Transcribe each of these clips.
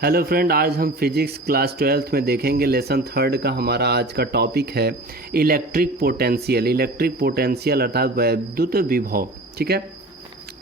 Hello friend, आज हम physics class 12th में देखेंगे। लेसन 3 का हमारा आज का टॉपिक है इलेक्ट्रिक पोटेंशियल अर्थात वैद्युत विभव। ठीक है,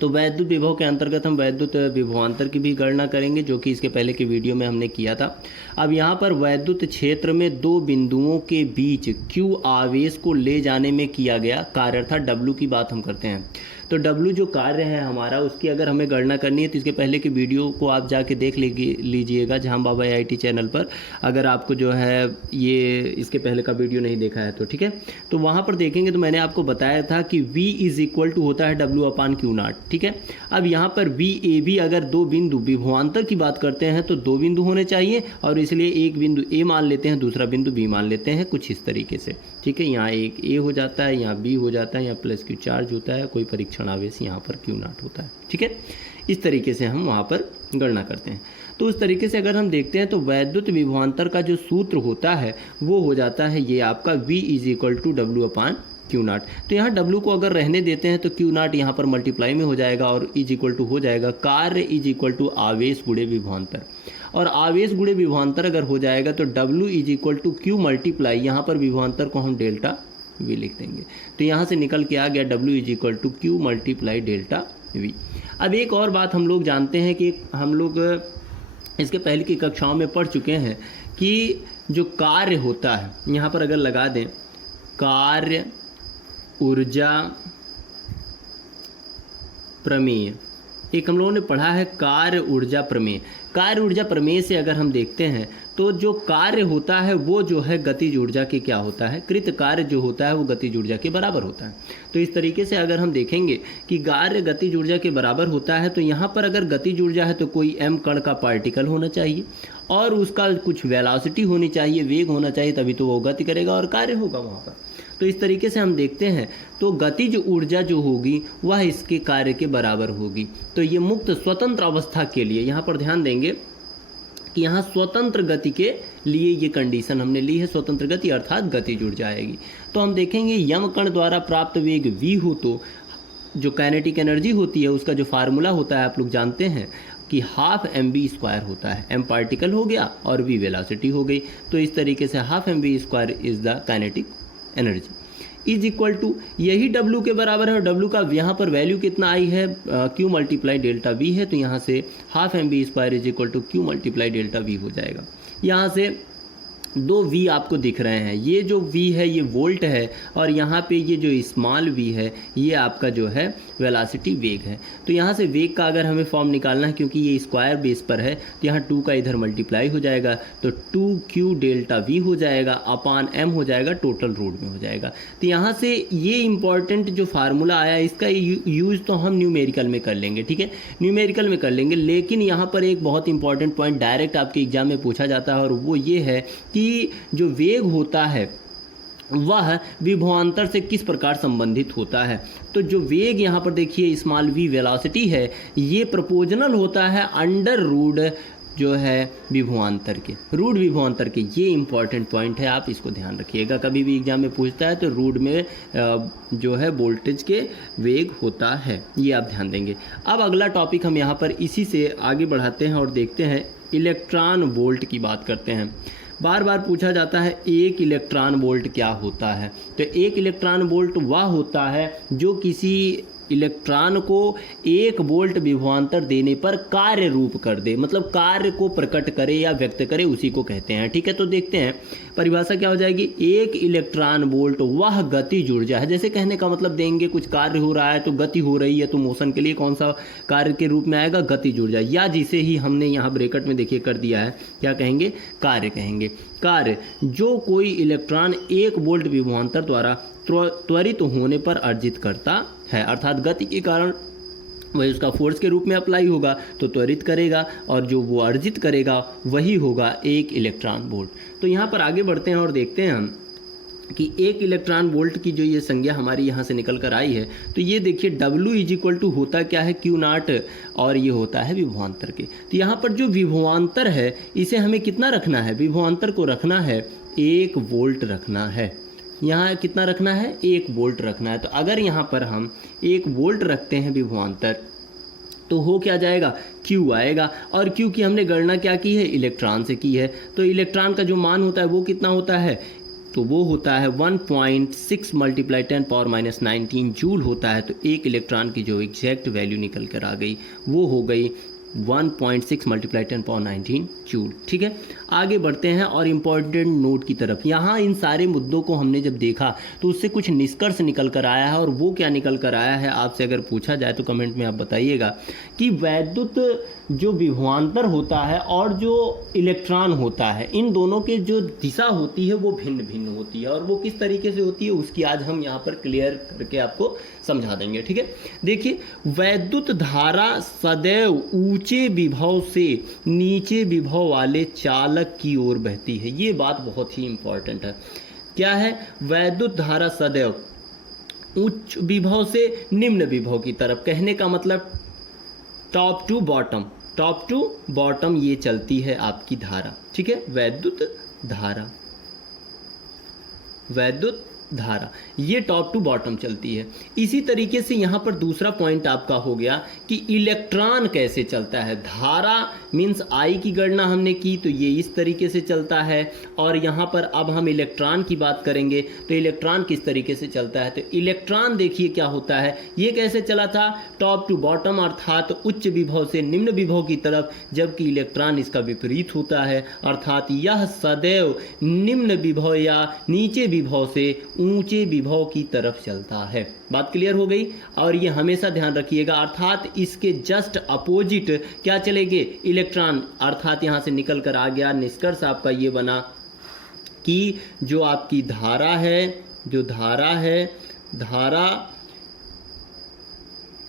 तो वैद्युत विभव के अंतर्गत हम वैद्युत विभवांतर की भी गणना करेंगे, जो कि इसके पहले की वीडियो में हमने किया था। अब यहाँ पर वैद्युत क्षेत्र में दो बिंदुओं के बीच Q आवेश को ले जाने में किया गया कार्य अर्थात W की बात हम करते हैं। तो W जो कार्य है हमारा, उसकी अगर हमें गणना करनी है तो इसके पहले की वीडियो को आप जाके देख लीजिएगा जहां बाबा IIT चैनल पर, अगर आपको जो है ये इसके पहले का वीडियो नहीं देखा है तो। ठीक है, तो वहां पर देखेंगे तो मैंने आपको बताया था कि V इज इक्वल टू होता है W/Q0। ठीक है, अब यहाँ पर VAB अगर दो बिंदु विभवांतर की बात करते हैं तो दो बिंदु होने चाहिए, और इसलिए एक बिंदु A मान लेते हैं, दूसरा बिंदु B मान लेते हैं, कुछ इस तरीके से। ठीक है, यहाँ एक A हो जाता है, यहाँ B हो जाता है, यहाँ +Q चार्ज होता है, कोई परीक्षण आवेश यहाँ पर Q0 होता है। ठीक है, इस तरीके से हम वहाँ पर गणना करते हैं। तो उस तरीके से अगर हम देखते हैं तो वैद्युत विभवांतर का जो सूत्र होता है वो हो जाता है ये आपका V is equal to W/Q0। तो यहाँ W को अगर रहने देते हैं तो Q0 यहाँ पर मल्टीप्लाई में हो जाएगा और इज इक्वल टू हो जाएगा कार्य इज इक्वल टू आवेश गुणे विभवांतर। और आवेश गुणे विभवांतर अगर हो जाएगा तो W is equal to Q multiply, यहाँ पर विभवांतर को हम डेल्टा V लिख देंगे। तो यहाँ से निकल के आ गया W is equal to Q multiply delta V। अब एक और बात हम लोग जानते हैं कि हम लोग इसके पहले की कक्षाओं में पढ़ चुके हैं कि जो कार्य होता है, यहाँ पर अगर लगा दें कार्य ऊर्जा प्रमेय, एक हम लोगों ने पढ़ा है कार्य ऊर्जा प्रमेय। कार्य ऊर्जा प्रमेय से अगर हम देखते हैं तो जो कार्य होता है वो जो है गतिज ऊर्जा के क्या होता है, कृत कार्य जो होता है वो गतिज ऊर्जा के बराबर होता है। तो इस तरीके से अगर हम देखेंगे कि कार्य गतिज ऊर्जा के बराबर होता है तो यहाँ पर अगर गतिज ऊर्जा है तो कोई m कण का पार्टिकल होना चाहिए और उसका कुछ वेलोसिटी होनी चाहिए, वेग होना चाहिए, तभी तो वो गति करेगा और कार्य होगा वहाँ पर। तो इस तरीके से हम देखते हैं तो गतिज ऊर्जा जो होगी वह इसके कार्य के बराबर होगी। तो ये मुक्त स्वतंत्र अवस्था के लिए यहाँ पर ध्यान देंगे कि यहाँ स्वतंत्र गति के लिए ये कंडीशन हमने ली है, स्वतंत्र गति अर्थात गतिज ऊर्जा आएगी। तो हम देखेंगे यम कण द्वारा प्राप्त वेग v हो तो जो काइनेटिक एनर्जी होती है उसका जो फार्मूला होता है आप लोग जानते हैं कि ½mv² होता है। m पार्टिकल हो गया और v वेलोसिटी हो गई। तो इस तरीके से ½mv² is the kinetic energy is equal to, यही W के बराबर है और W का यहाँ पर वैल्यू कितना आई है Q मल्टीप्लाई डेल्टा V है। तो यहाँ से ½ mv² is equal to Q multiply delta V हो जाएगा। यहाँ से दो V आपको दिख रहे हैं, ये जो V है ये वोल्ट है और यहाँ पे ये जो स्मॉल v है ये आपका जो है वेलोसिटी वेग है। तो यहाँ से वेग का अगर हमें फॉर्म निकालना है, क्योंकि ये स्क्वायर बेस पर है तो यहाँ 2 का इधर मल्टीप्लाई हो जाएगा तो 2Q डेल्टा V हो जाएगा अपान m हो जाएगा, टोटल रोड में हो जाएगा। तो यहाँ से ये इंपॉर्टेंट जो फार्मूला आया इसका यूज़ तो हम न्यूमेरिकल में कर लेंगे। ठीक है, न्यूमेरिकल में कर लेंगे, लेकिन यहाँ पर एक बहुत इंपॉर्टेंट पॉइंट डायरेक्ट आपके एग्जाम में पूछा जाता है और वो ये है कि जो वेग होता है वह विभवांतर से किस प्रकार संबंधित होता है। तो जो वेग यहाँ पर देखिए स्मॉल v वेलोसिटी है ये प्रोपोर्शनल होता है अंडर रूट जो है विभवांतर के, रूट विभवांतर के। ये इंपॉर्टेंट पॉइंट है, आप इसको ध्यान रखिएगा, कभी भी एग्जाम में पूछता है तो रूट में जो है वोल्टेज के वेग होता है, ये आप ध्यान देंगे। अब अगला टॉपिक हम यहाँ पर इसी से आगे बढ़ाते हैं और देखते हैं इलेक्ट्रॉन वोल्ट की बात करते हैं। बार बार पूछा जाता है एक इलेक्ट्रॉन वोल्ट क्या होता है। तो एक इलेक्ट्रॉन वोल्ट वह होता है जो किसी इलेक्ट्रॉन को 1 वोल्ट विभवांतर देने पर कार्य रूप कर दे, मतलब कार्य को प्रकट करे या व्यक्त करे, उसी को कहते हैं। ठीक है, तो देखते हैं परिभाषा क्या हो जाएगी। एक इलेक्ट्रॉन वोल्ट वह गतिज ऊर्जा है, जैसे कहने का मतलब देंगे कुछ कार्य हो रहा है तो गति हो रही है तो मोशन के लिए कौन सा कार्य के रूप में आएगा, गतिज ऊर्जा, या जिसे ही हमने यहाँ ब्रैकेट में देखिए कर दिया है, क्या कहेंगे, कार्य कहेंगे। कार्य जो कोई इलेक्ट्रॉन 1 वोल्ट विभवांतर द्वारा त्वरित होने पर अर्जित करता है, अर्थात गति के कारण वही उसका फोर्स के रूप में अप्लाई होगा तो त्वरित करेगा और जो वो अर्जित करेगा वही होगा 1 इलेक्ट्रॉन वोल्ट। तो यहाँ पर आगे बढ़ते हैं और देखते हैं हम कि 1 इलेक्ट्रॉन वोल्ट की जो ये संज्ञा हमारी यहाँ से निकल कर आई है। तो ये देखिए W इज इक्वल टू होता क्या है Q0 और ये होता है विभवांतर के। तो यहाँ पर जो विभवांतर है इसे हमें कितना रखना है, विभवांतर को रखना है 1 वोल्ट रखना है। यहाँ कितना रखना है, 1 वोल्ट रखना है। तो अगर यहाँ पर हम 1 वोल्ट रखते हैं विभवांतर तो हो क्या जाएगा, Q आएगा। और Q की हमने गणना क्या की है, इलेक्ट्रॉन से की है। तो इलेक्ट्रॉन का जो मान होता है वो कितना होता है, तो वो होता है 1.6 मल्टीप्लाई 10⁻⁻19 जूल होता है। तो एक इलेक्ट्रॉन की जो एग्जैक्ट वैल्यू निकल कर आ गई वो हो गई 1.6 मल्टीप्लाई 10⁻19 जूल। ठीक है, आगे बढ़ते हैं और इम्पॉर्टेंट नोट की तरफ। यहाँ इन सारे मुद्दों को हमने जब देखा तो उससे कुछ निष्कर्ष निकल कर आया है, और वो क्या निकल कर आया है आपसे अगर पूछा जाए तो कमेंट में आप बताइएगा कि वैद्युत जो विभवांतर होता है और जो इलेक्ट्रॉन होता है, इन दोनों के जो दिशा होती है वो भिन्न भिन्न होती है, और वो किस तरीके से होती है उसकी आज हम यहाँ पर क्लियर करके आपको समझा देंगे। ठीक है, देखिए वैद्युत धारा सदैव ऊंचे विभव से नीचे विभव वाले चालक की ओर बहती है। ये बात बहुत ही इंपॉर्टेंट है। क्या है, वैद्युत धारा सदैव उच्च विभव से निम्न विभव की तरफ, कहने का मतलब top to bottom, top to bottom ये चलती है आपकी धारा। ठीक है, वैद्युत धारा, वैद्युत धारा ये टॉप टू बॉटम चलती है। इसी तरीके से यहाँ पर दूसरा पॉइंट आपका हो गया कि इलेक्ट्रॉन कैसे चलता है। धारा मीन्स आई की गणना हमने की तो ये इस तरीके से चलता है, और यहाँ पर अब हम इलेक्ट्रॉन की बात करेंगे तो इलेक्ट्रॉन किस तरीके से चलता है। तो इलेक्ट्रॉन देखिए क्या होता है, ये कैसे चला था, टॉप टू बॉटम अर्थात उच्च विभव से निम्न विभव की तरफ, जबकि इलेक्ट्रॉन इसका विपरीत होता है, अर्थात यह सदैव निम्न विभव या नीचे विभव से ऊंचे विभव की तरफ चलता है। बात क्लियर हो गई, और ये हमेशा ध्यान रखिएगा, अर्थात इसके जस्ट अपोजिट क्या चलेंगे, इलेक्ट्रॉन, अर्थात यहां से निकल कर आ गया निष्कर्ष आपका ये बना कि जो आपकी धारा है, जो धारा है, धारा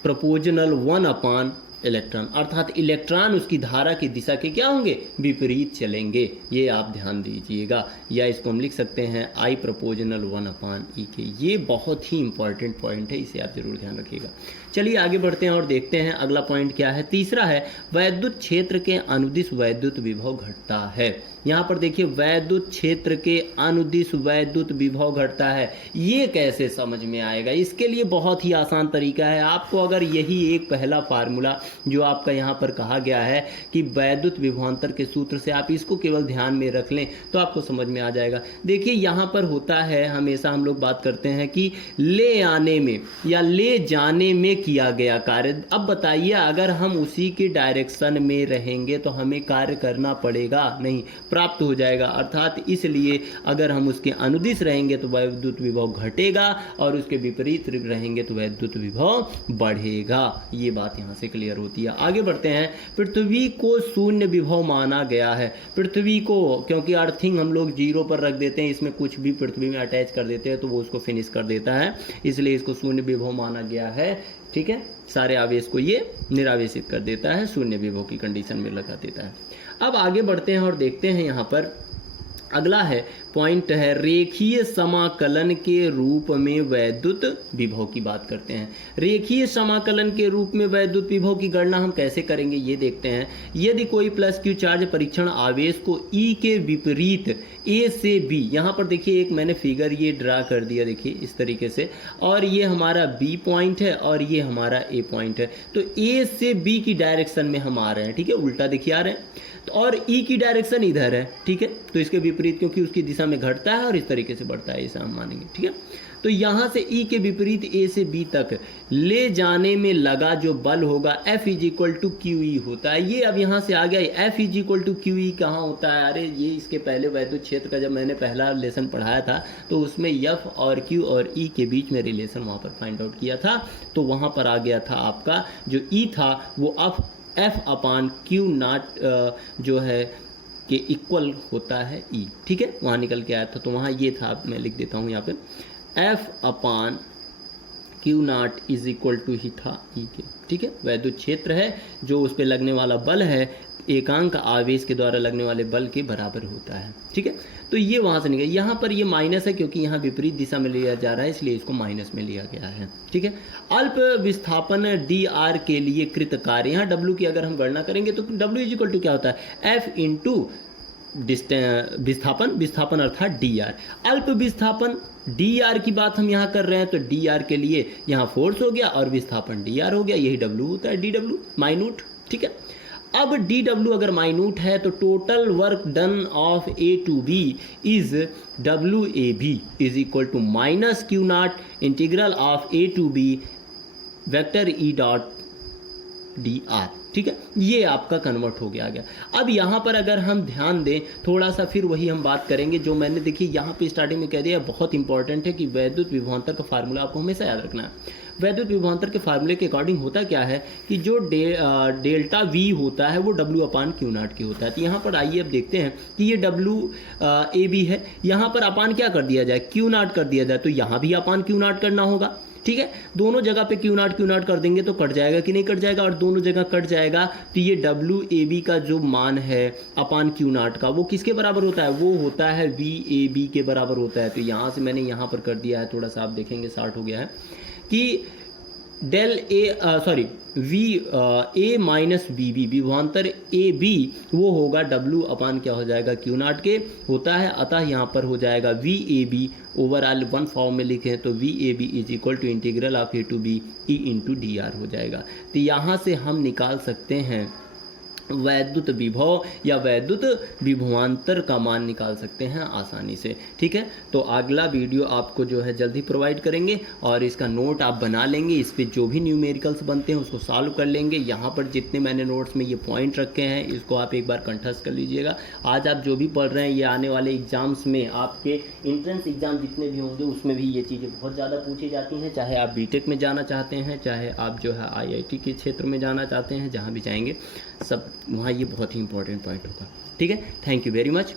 प्रोपोर्शनल 1 इलेक्ट्रॉन, अर्थात इलेक्ट्रॉन उसकी धारा की दिशा के क्या होंगे, विपरीत चलेंगे। ये आप ध्यान दीजिएगा, या इसको हम लिख सकते हैं I प्रोपोर्शनल 1/E के। ये बहुत ही इंपॉर्टेंट पॉइंट है, इसे आप जरूर ध्यान रखिएगा। चलिए आगे बढ़ते हैं और देखते हैं अगला पॉइंट क्या है। तीसरा है वैद्युत क्षेत्र के अनुदिश वैद्युत विभव घटता है। यहाँ पर देखिए वैद्युत क्षेत्र के अनुदिश वैद्युत विभव घटता है, ये कैसे समझ में आएगा। इसके लिए बहुत ही आसान तरीका है। आपको अगर यही एक पहला फार्मूला जो आपका यहाँ पर कहा गया है कि वैद्युत विभवांतर के सूत्र से आप इसको केवल ध्यान में रख लें तो आपको समझ में आ जाएगा। देखिए यहाँ पर होता है, हमेशा हम लोग बात करते हैं कि ले आने में या ले जाने में किया गया कार्य। अब बताइए अगर हम उसी के डायरेक्शन में रहेंगे तो हमें कार्य करना पड़ेगा नहीं, प्राप्त हो जाएगा। अर्थात इसलिए अगर हम उसके अनुदिश रहेंगे तो वैद्युत विभव घटेगा, और उसके विपरीत रहेंगे तो वैद्युत विभव बढ़ेगा। ये बात यहाँ से क्लियर होती है। आगे बढ़ते हैं। पृथ्वी को शून्य विभव माना गया है। पृथ्वी को, क्योंकि अर्थिंग हम लोग 0 पर रख देते हैं, इसमें कुछ भी पृथ्वी में अटैच कर देते हैं तो वो उसको फिनिश कर देता है, इसलिए इसको शून्य विभव माना गया है। ठीक है, सारे आवेश को ये निरावेशित कर देता है, शून्य विभव की कंडीशन में लगा देता है। अब आगे बढ़ते हैं और देखते हैं यहाँ पर अगला है पॉइंट है रेखीय समाकलन के रूप में वैद्युत विभव की बात करते हैं। रेखीय समाकलन के रूप में वैद्युत विभव की गणना हम कैसे करेंगे ये देखते हैं। यदि कोई प्लस क्यू चार्ज परीक्षण आवेश को E के विपरीत A से B, यहाँ पर देखिए एक मैंने फिगर ये ड्रा कर दिया, देखिए इस तरीके से, और ये हमारा B पॉइंट है और ये हमारा A पॉइंट है। तो A से B की डायरेक्शन में हम आ रहे हैं, ठीक है, उल्टा देखिए आ रहे हैं, और E की डायरेक्शन इधर है, ठीक है, तो इसके विपरीत क्योंकि उसकी दिशा में घटता है और इस तरीके से बढ़ता है, ऐसा हम मानेंगे। ठीक है, तो यहाँ से E के विपरीत A से B तक ले जाने में लगा जो बल होगा F = QE होता है। ये अब यहाँ से आ गया, F = QE कहाँ होता है, अरे ये इसके पहले वैद्युत क्षेत्र का जब मैंने पहला लेसन पढ़ाया था तो उसमें F और Q और E के बीच में रिलेशन वहाँ पर फाइंड आउट किया था, तो वहाँ पर आ गया था आपका जो E था वो F/Q0 जो है के इक्वल होता है E। ठीक है, वहाँ निकल के आया था, तो वहाँ ये था, मैं लिख देता हूँ यहाँ पे F/Q0 = ही था E के। ठीक है, वैद्युत क्षेत्र है जो उस पर लगने वाला बल है एकांक आवेश के द्वारा लगने वाले बल के बराबर होता है। ठीक है, तो ये वहाँ से निकल, यहाँ पर ये माइनस है क्योंकि यहाँ विपरीत दिशा में लिया जा रहा है, इसलिए इसको माइनस में लिया गया है। ठीक है, अल्प विस्थापन dr के लिए कृत कार्य, यहाँ W की अगर हम गणना करेंगे तो W = क्या होता है, F × विस्थापन, विस्थापन अर्थात dr। अल्प विस्थापन डी आर की बात हम यहाँ कर रहे हैं, तो डी आर के लिए यहाँ फोर्स हो गया और विस्थापन डी आर हो गया, यही डब्ल्यू होता है, डी डब्ल्यू माइन्यूट। ठीक है, अब डी डब्ल्यू अगर माइन्यूट है तो total work done of A to B is W A B is equal to minus Q naught integral of A to B vector E dot D R. ठीक है, ये आपका कन्वर्ट हो गया। अब यहाँ पर अगर हम ध्यान दें थोड़ा सा, फिर वही हम बात करेंगे जो मैंने देखिए यहाँ पे स्टार्टिंग में कह दिया, बहुत इंपॉर्टेंट है कि वैद्युत विभवांतर का फार्मूला आपको हमेशा याद रखना है। वैद्युत विभवांतर के फार्मूले के अकॉर्डिंग होता क्या है कि जो डेल्टा वी होता है वो डब्ल्यू अपान क्यू नॉट की होता है। तो यहाँ पर आइए अब देखते हैं कि ये डब्ल्यू ए बी है, यहाँ पर अपान क्या कर दिया जाए, क्यू नॉट कर दिया जाए, तो यहाँ भी अपान क्यू नॉट करना होगा। ठीक है, दोनों जगह पे क्यू नॉट कर देंगे तो कट जाएगा कि नहीं कट जाएगा, और दोनों जगह कट जाएगा तो ये डब्ल्यू ए बी का जो मान है अपान क्यू नॉट का वो किसके बराबर होता है, वो होता है वी ए बी के बराबर होता है। तो यहाँ से मैंने यहाँ पर कर दिया है, थोड़ा सा आप देखेंगे शार्ट हो गया है कि del A V A minus B B विभवांतर ए बी वो होगा डब्ल्यू अपान क्या हो जाएगा क्यू नॉट के होता है, अतः यहाँ पर हो जाएगा V A B overall one form में लिखे तो V A B is equal to integral of A to B E into D R हो जाएगा। तो यहाँ से हम निकाल सकते हैं वैद्युत विभव या वैद्युत विभवांतर का मान निकाल सकते हैं आसानी से। ठीक है, तो अगला वीडियो आपको जो है जल्दी प्रोवाइड करेंगे और इसका नोट आप बना लेंगे, इस पे जो भी न्यूमेरिकल्स बनते हैं उसको सॉल्व कर लेंगे। यहाँ पर जितने मैंने नोट्स में ये पॉइंट रखे हैं इसको आप एक बार कंठस्थ कर लीजिएगा। आज आप जो भी पढ़ रहे हैं ये आने वाले एग्जाम्स में, आपके एंट्रेंस एग्जाम जितने भी होंगे उसमें भी ये चीज़ें बहुत ज़्यादा पूछी जाती हैं, चाहे आप बीटेक में जाना चाहते हैं, चाहे आप जो है आईआईटी के क्षेत्र में जाना चाहते हैं, जहाँ भी जाएंगे सब वहाँ ये बहुत ही इंपॉर्टेंट पॉइंट होगा। ठीक है, थैंक यू वेरी मच।